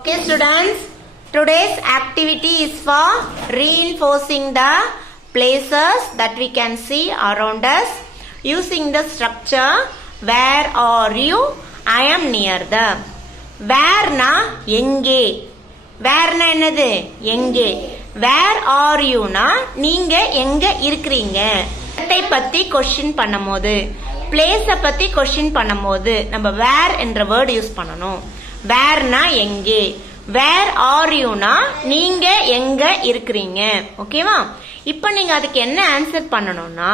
Okay students, today's activity is for reinforcing the places that we can see around us using the structure where are you, I am near the. Where na எங்கே, where na என்னது எங்கே, where are you na நீங்க எங்க இருக்கிறீங்க. இடத்தை பத்தி கொஸ்டின் பண்ணும்போது, பிளேஸை பத்தி கொஸ்டின் பண்ணும்போது நம்ம where என்ற வேர்ட் யூஸ் பண்ணணும். வேர்னா எங்கே, வேர் ஆர் யூனா நீங்க எங்க இருக்கிறீங்க. ஓகேவா? இப்போ நீங்க அதுக்கு என்ன ஆன்சர் பண்ணணும்னா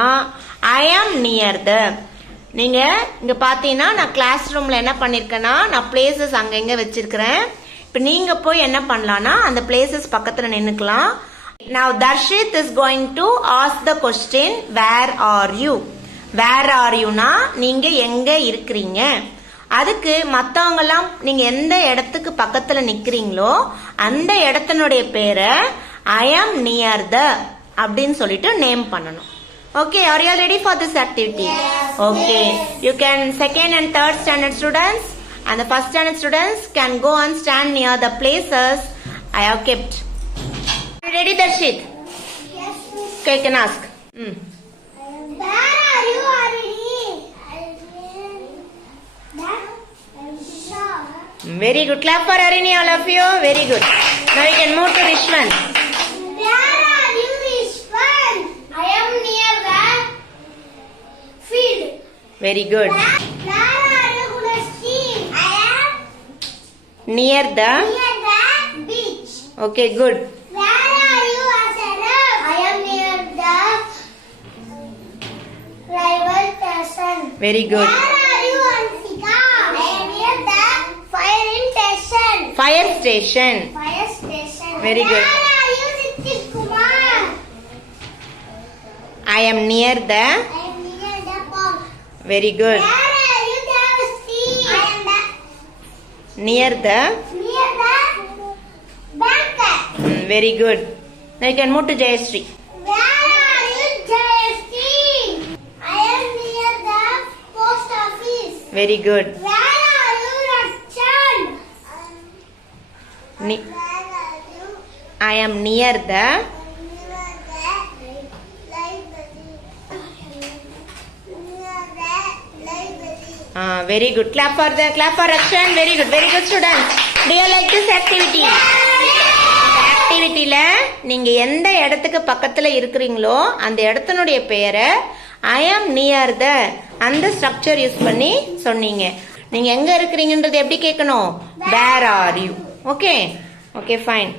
ஐ ஆம் நியர் த. நீங்க இங்க பாத்தீங்கன்னா நான் கிளாஸ் ரூம்ல என்ன பண்ணிருக்கேன்னா நான் பிளேசஸ் அங்க எங்க வச்சிருக்கிறேன். இப்போ நீங்க போய் என்ன பண்ணலாம்னா அந்த பிளேசஸ் பக்கத்துல நின்னுக்கலாம். Now Darshit is going to ask the question where are you. Where are you னா நீங்க எங்க இருக்கிறீங்க. அதுக்கு மத்தவங்க எல்லாம் நீங்க எந்த இடத்துக்கு பக்கத்துல நிக்கிறீங்களோ அந்த இடத்தினுடைய பேரை ஐ ஆம் நியர் த அப்படின்னு சொல்லிட்டு நேம் பண்ணணும். Okay, are you ready for this activity? Okay, you can second and third standard students and the first standard students can go and stand near the places I have kept. Are you ready, Darshit? Yes. Okay, you can ask. Where are you already? Very good. Clap for Arini, all of you. Very good. Now we can move to Rishwan. Where are you, Rishwan? I am near the field. Very good. Where are you, Gulashti? I am Near the. near the beach. Okay, good. Where are you, Asaraf? I am near the railway station. Very good. Where are you, Ansika? I am near the fire station. Fire station. Fire station. Very good. Where are you, Ritik Kumar? I am near the. I am near the pond. Very good. Where are you, Devasti? I am Near the. near the bank. Very good. Now you can move to Jayashree. Where are you, Jayashree? I am near the post office. Very good. Where are you, Rachan? Ne- Where are you? I am near the. Near the library. Near the library. Very good. Clap for Rakshan. Very good students. Do you like this activity? ஆக்டிவிட்டியில நீங்க எந்த இடத்துக்கு பக்கத்துல இருக்கிறீங்களோ அந்த இடத்தினுடைய பெயரை ஐ ஆம் நியர் த அந்த ஸ்ட்ரக்சர் யூஸ் பண்ணி சொன்னீங்க. நீங்க எங்க இருக்கிறீங்கன்றது எப்படி கேட்கணும்? Where are you. Okay, fine.